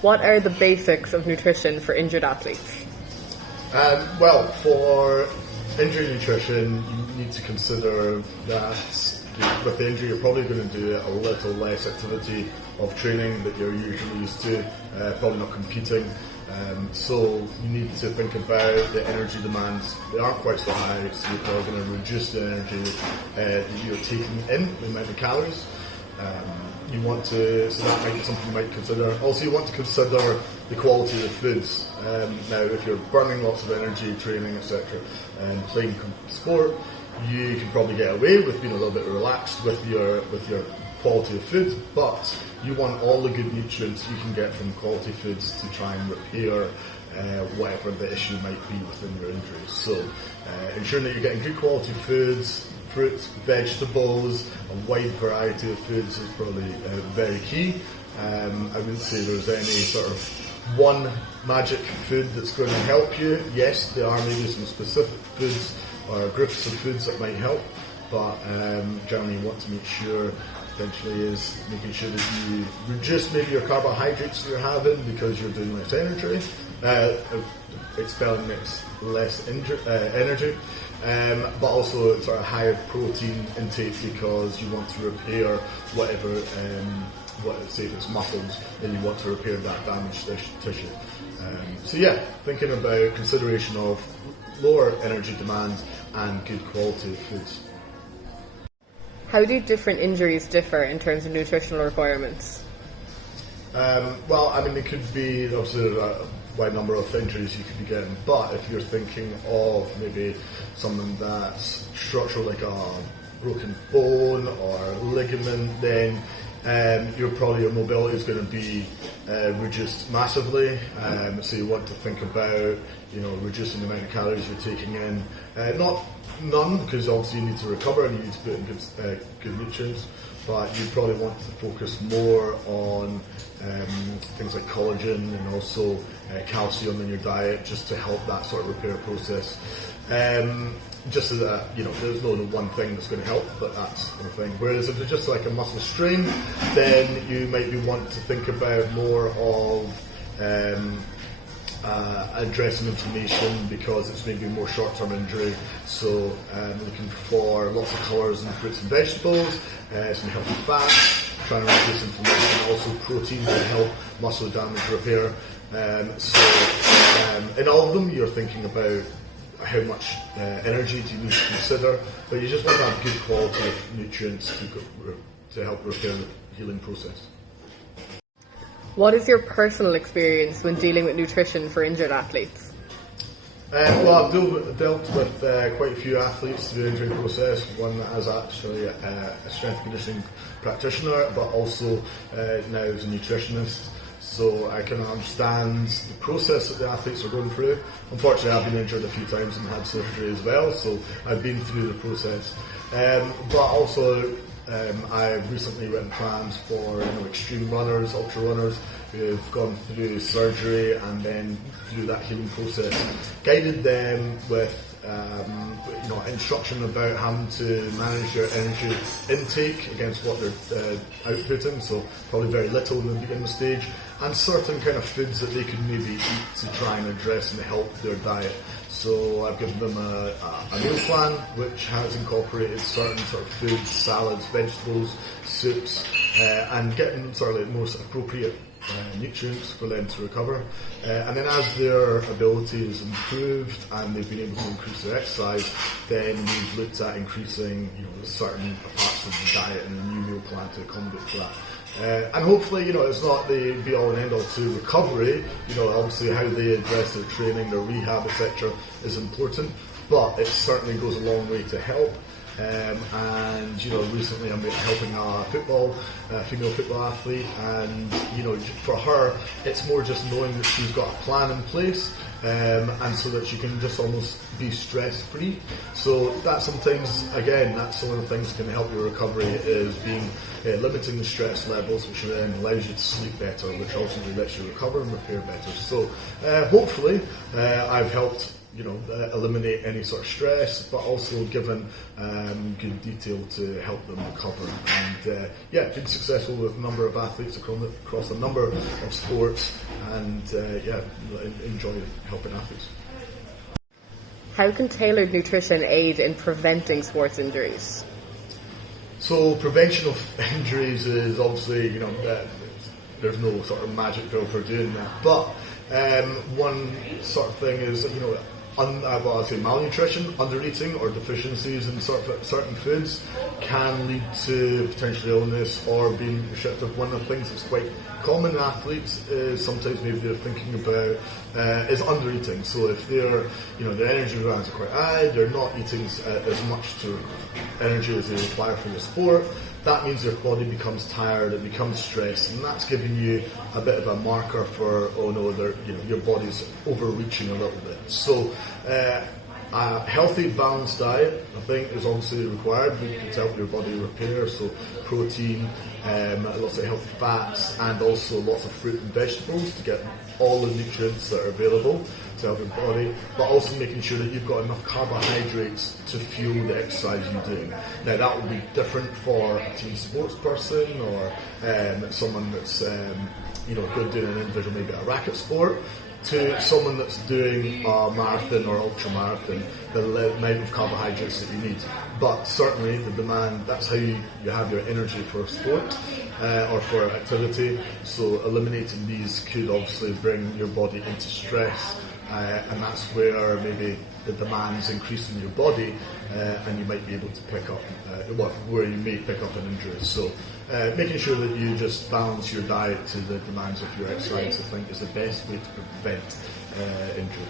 What are the basics of nutrition for injured athletes? Well, for injury nutrition, you need to consider that with the injury, you're probably going to do a little less activity of training that you're usually used to, probably not competing. So you need to think about the energy demands. They aren't quite so high, so you're probably going to reduce the energy that you're taking in, the amount of calories. So that might be something you might consider. Also, you want to consider the quality of the foods. Now, if you're burning lots of energy, training, etc., and playing sport, you can probably get away with being a little bit relaxed with your quality of food, but you want all the good nutrients you can get from quality foods to try and repair whatever the issue might be within your injuries. So ensuring that you're getting good quality foods, fruits, vegetables, a wide variety of foods is probably very key. I wouldn't say there's any sort of one magic food that's going to help you. Yes, there are maybe some specific foods or groups of foods that might help, but generally you want to make sure potentially is making sure that you reduce maybe your carbohydrates that you're having because you're doing less energy, expelling less energy, but also sort of higher protein intake because you want to repair whatever, say if it's muscles, then you want to repair that damaged tissue. Thinking about consideration of lower energy demand and good quality of foods. How do different injuries differ in terms of nutritional requirements? It could be obviously a wide number of injuries you could be getting, but if you're thinking of maybe something that's structural, like a broken bone or ligament, then your mobility is going to be reduced massively. So you want to think about reducing the amount of calories you're taking in. Not none, because obviously you need to recover and you need to put in good nutrients, but you probably want to focus more on things like collagen and also calcium in your diet, just to help that sort of repair process. Just so that there's no one thing that's going to help, but that's the thing. Whereas if it's just like a muscle strain, then you might want to think about more of addressing inflammation because it's maybe a more short-term injury. So looking for lots of colours in fruits and vegetables, some healthy fats, trying to reduce inflammation, also protein to help muscle damage repair. In all of them, you're thinking about how much energy do you need to consider, but you just want to have good quality of nutrients to help repair the healing process. What is your personal experience when dealing with nutrition for injured athletes? I've dealt with quite a few athletes through the injury process, one that is actually a strength and conditioning practitioner, but also now is a nutritionist. So I can understand the process that the athletes are going through. Unfortunately, I've been injured a few times and had surgery as well, so I've been through the process. But also, I've recently written plans for extreme runners, ultra runners, who've gone through surgery and then through that healing process, guided them with instruction about having to manage their energy intake against what they're outputting, so probably very little in the beginning stage, and certain kind of foods that they could maybe eat to try and address and help their diet. So I've given them a meal plan which has incorporated certain sort of foods, salads, vegetables, soups, and getting them sort of like most appropriate nutrients for them to recover. And then as their ability is improved and they've been able to increase their exercise, then we've looked at increasing certain parts of the diet and a new meal plan to accommodate for that. And hopefully, it's not the be-all and end-all to recovery. Obviously how they address their training, their rehab, etc. is important, but it certainly goes a long way to help. Recently I'm helping a female football athlete, and for her it's more just knowing that she's got a plan in place, and so that she can just almost be stress free. So that sometimes, again, that's some of the things that can help your recovery, is being limiting the stress levels, which then allows you to sleep better, which ultimately lets you recover and repair better. So hopefully I've helped eliminate any sort of stress, but also given good detail to help them recover. And been successful with a number of athletes across a number of sports, and enjoy helping athletes. How can tailored nutrition aid in preventing sports injuries? So prevention of injuries is obviously, there's no sort of magic pill for doing that. But one sort of thing is, malnutrition, undereating, or deficiencies in certain foods can lead to potential illness or being restrictive. One of the things that's quite common in athletes is sometimes maybe they're thinking about is undereating. So if their energy glands are quite high, they're not eating as much energy as they require for the sport. That means their body becomes tired, it becomes stressed, and that's giving you a bit of a marker for, your body's overreaching a little bit. So a healthy, balanced diet, I think, is obviously required to help your body repair. So protein, lots of healthy fats, and also lots of fruit and vegetables to get all the nutrients that are available to help your body, but also making sure that you've got enough carbohydrates to fuel the exercise you're doing. Now that will be different for a team sports person or someone that's good doing an individual, maybe a racket sport, to someone that's doing a marathon or ultra marathon, the amount of carbohydrates that you need. But certainly the demand, that's how you have your energy for sport or for activity. So eliminating these could obviously bring your body into stress, and that's where maybe the demand's increasing in your body, and you might be able to pick up, where you may pick up an injury. So making sure that you just balance your diet to the demands of your exercise, I think, is the best way to prevent injury.